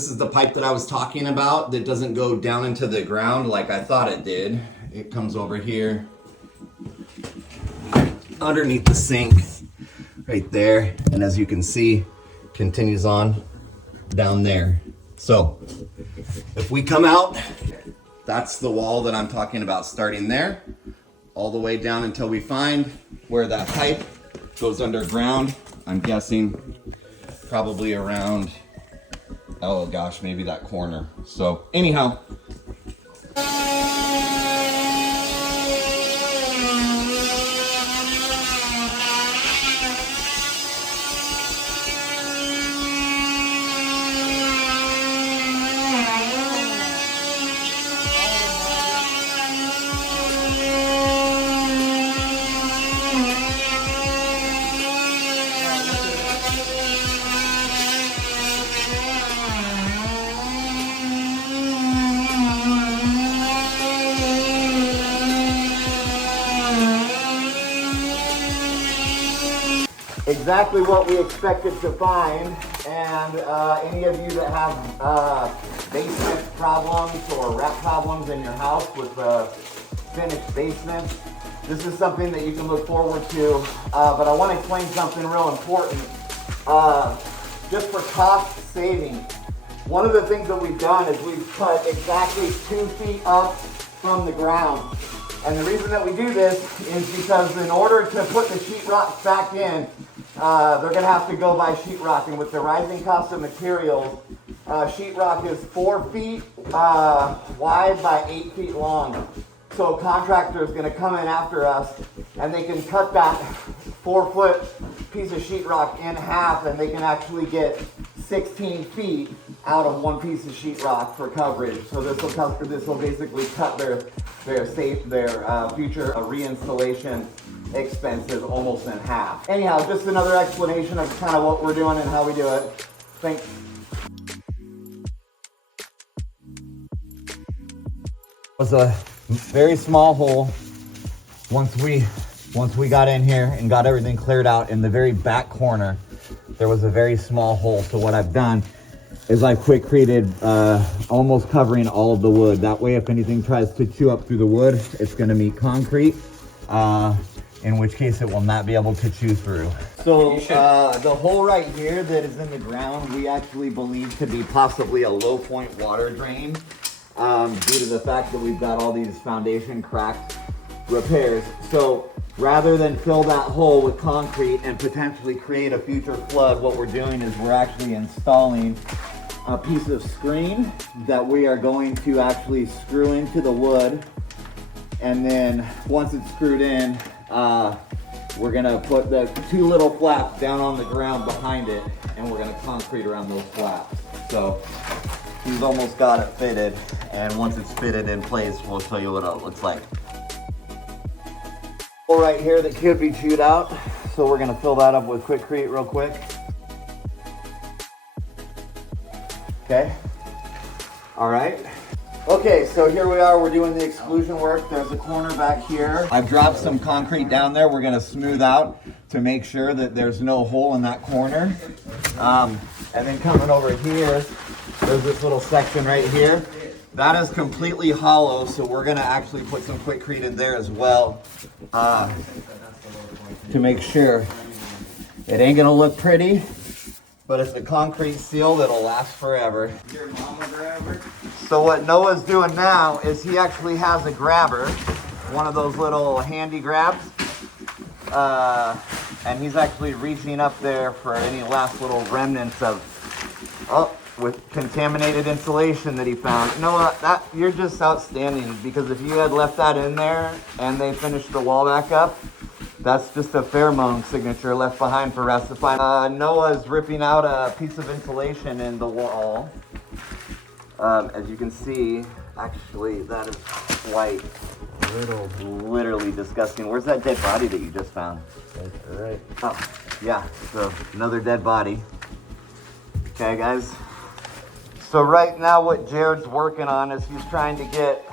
This is the pipe that I was talking about that doesn't go down into the ground like I thought it did. It comes over here underneath the sink right there, and as you can see, continues on down there. So if we come out, that's the wall that I'm talking about, starting there all the way down until we find where that pipe goes underground. I'm guessing probably around, oh gosh, maybe that corner. So anyhow, exactly what we expected to find. And any of you that have basement problems or rat problems in your house with a finished basement, this is something that you can look forward to. But I want to explain something real important. Just for cost saving, one of the things that we've done is we've cut exactly 2 feet up from the ground. And the reason that we do this is because in order to put the sheetrock back in, they're going to have to go by sheetrock. And with the rising cost of materials, sheetrock is 4 feet wide by 8 feet long. So a contractor is going to come in after us, and they can cut that 4-foot piece of sheetrock in half, and they can actually get 16 feet out of 1 piece of sheetrock for coverage. So this will basically cut their future reinstallation expenses almost in half. Anyhow, just another explanation of kind of what we're doing and how we do it. Thanks. It was a very small hole. Once we got in here and got everything cleared out, in the very back corner, there was a very small hole. So what I've done is I've quick-created almost covering all of the wood. That way, if anything tries to chew up through the wood, it's gonna meet concrete, in which case it will not be able to chew through. So the hole right here that is in the ground, we actually believe to be possibly a low point water drain, due to the fact that we've got all these foundation cracked repairs. So rather than fill that hole with concrete and potentially create a future flood, what we're doing is we're actually installing a piece of screen that we are going to actually screw into the wood. And then once it's screwed in, we're gonna put the 2 little flaps down on the ground behind it, and we're gonna concrete around those flaps. So he's almost got it fitted, and once it's fitted in place, we'll show you what it looks like. Right here that could be chewed out, so we're gonna fill that up with Quikrete real quick. Okay. All right. Okay, so here we are. We're doing the exclusion work. There's a corner back here. I've dropped some concrete down there. We're gonna smooth out to make sure that there's no hole in that corner. And then coming over here, there's this little section right here. That is completely hollow, so we're gonna actually put some Quikrete in there as well, to make sure. It ain't gonna look pretty, but it's a concrete seal that'll last forever. Your mama grabber? So what Noah's doing now is he actually has a grabber, one of those little handy grabs, and he's actually reaching up there for any last little remnants of, with contaminated insulation that he found. Noah, you're just outstanding, because if you had left that in there and they finished the wall back up, that's just a pheromone signature left behind for us to find. Noah's ripping out a piece of insulation in the wall. As you can see, actually, that is quite literally disgusting. Where's that dead body that you just found? Right. Oh, yeah, so another dead body. Okay, guys. So right now what Jarod's working on is he's trying to get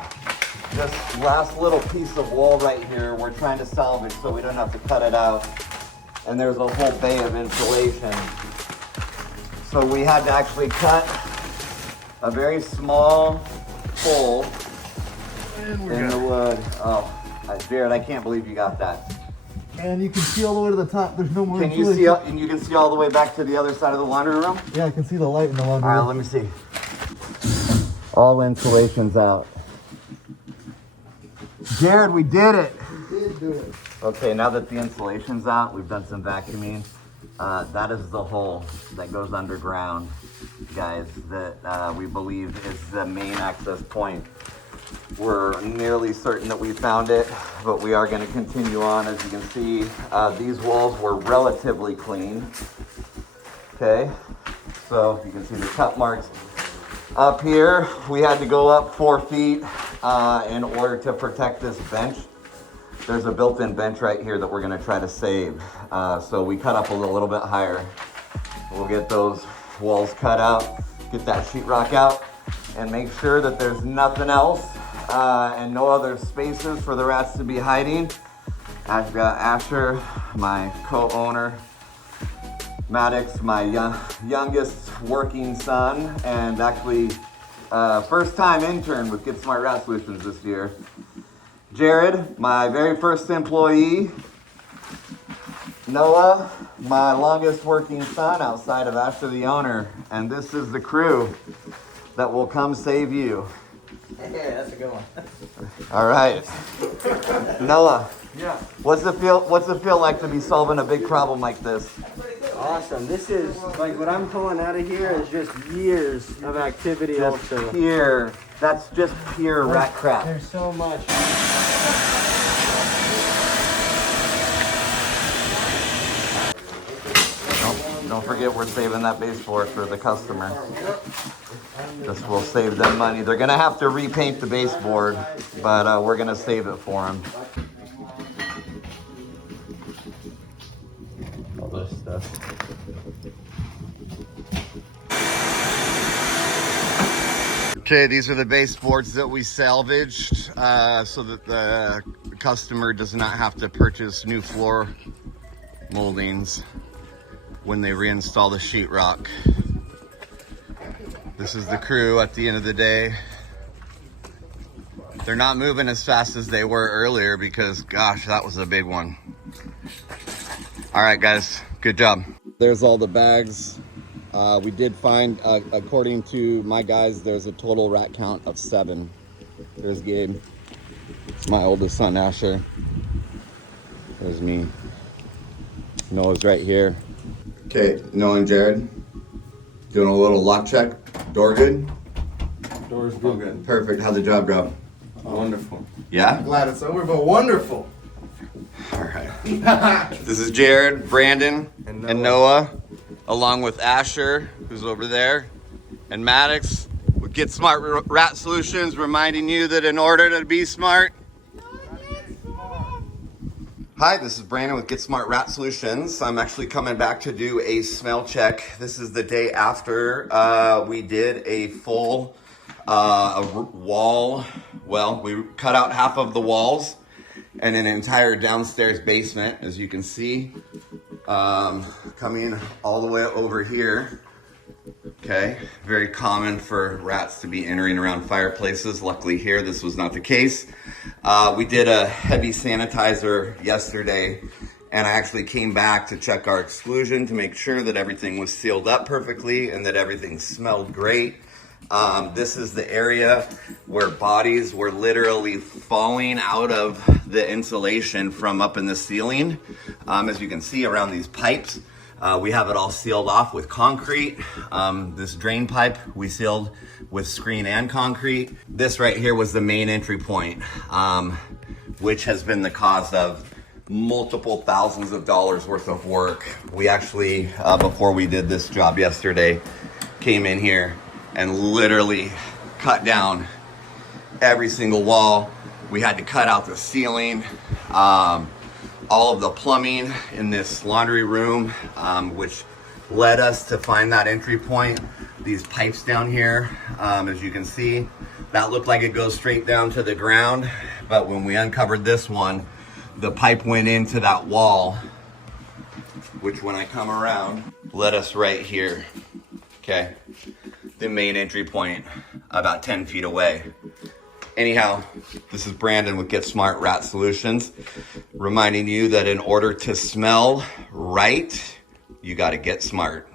this last little piece of wall right here. We're trying to salvage so we don't have to cut it out. And there's a whole bay of insulation. So we had to actually cut a very small hole in the wood. Oh, Jared, I can't believe you got that. And you can see all the way to the top. There's no more. Can you see? And you can see all the way back to the other side of the laundry room? Yeah, I can see the light in the laundry room. room. All right, let me see. All insulation's out. Jared, we did it. We did do it. Okay, now that the insulation's out, we've done some vacuuming. That is the hole that goes underground, guys, that we believe is the main access point. We're nearly certain that we found it, but we are going to continue on. As you can see, these walls were relatively clean. Okay, so you can see the cut marks up here. We had to go up 4 feet in order to protect this bench. There's a built-in bench right here that we're going to try to save. So we cut up a little bit higher. We'll get those walls cut out, get that sheetrock out, and make sure that there's nothing else and no other spaces for the rats to be hiding. I've got Asher, my co-owner, Maddox, my youngest working son, and actually first time intern with Get Smart Rat Solutions this year. Jarod, my very first employee. Noah, my longest working son outside of Asher the owner. And this is the crew that will come save you. Yeah, that's a good one. All right. Noah. Yeah. What's it feel like to be solving a big problem like this? Awesome. This is like what I'm pulling out of here is just years of activity. That's just pure rat crap. There's so much. Don't forget we're saving that baseboard for the customer. This will save them money. They're gonna have to repaint the baseboard, but we're gonna save it for them. All this stuff. Okay, these are the baseboards that we salvaged so that the customer does not have to purchase new floor moldings when they reinstall the sheetrock. This is the crew at the end of the day. They're not moving as fast as they were earlier because, gosh, that was a big one. All right, guys, good job. There's all the bags. We did find, according to my guys, there's a total rat count of 7. There's Gabe. It's my oldest son, Asher. There's me. Noah's right here. Okay, Noah and Jarod, doing a little lock check. Door good? Door's All good. Perfect. How'd the job go? Wonderful. Yeah? Glad it's over, but wonderful. All right. This is Jarod, Brandon, and Noah, along with Asher, who's over there, and Maddox with Get Smart Rat Solutions, reminding you that in order to be smart. Hi, this is Brandon with Get Smart Rat Solutions. I'm actually coming back to do a smell check. This is the day after we did a full wall. Well, we cut out half of the walls and an entire downstairs basement, as you can see, coming all the way over here. Okay, very common for rats to be entering around fireplaces. Luckily here, this was not the case. We did a heavy sanitizer yesterday, and I actually came back to check our exclusion to make sure that everything was sealed up perfectly and that everything smelled great. This is the area where bodies were literally falling out of the insulation from up in the ceiling. As you can see around these pipes, we have it all sealed off with concrete. This drain pipe we sealed with screen and concrete. This right here was the main entry point, which has been the cause of multiple thousands of dollars worth of work. We actually, before we did this job yesterday, came in here and literally cut down every single wall. We had to cut out the ceiling, all of the plumbing in this laundry room, which led us to find that entry point. These pipes down here, as you can see, that looked like it goes straight down to the ground. But when we uncovered this one, the pipe went into that wall, which when I come around, led us right here, okay? the main entry point about 10 feet away. Anyhow, this is Brandon with Get Smart Rat Solutions, reminding you that in order to smell right, you got to get smart.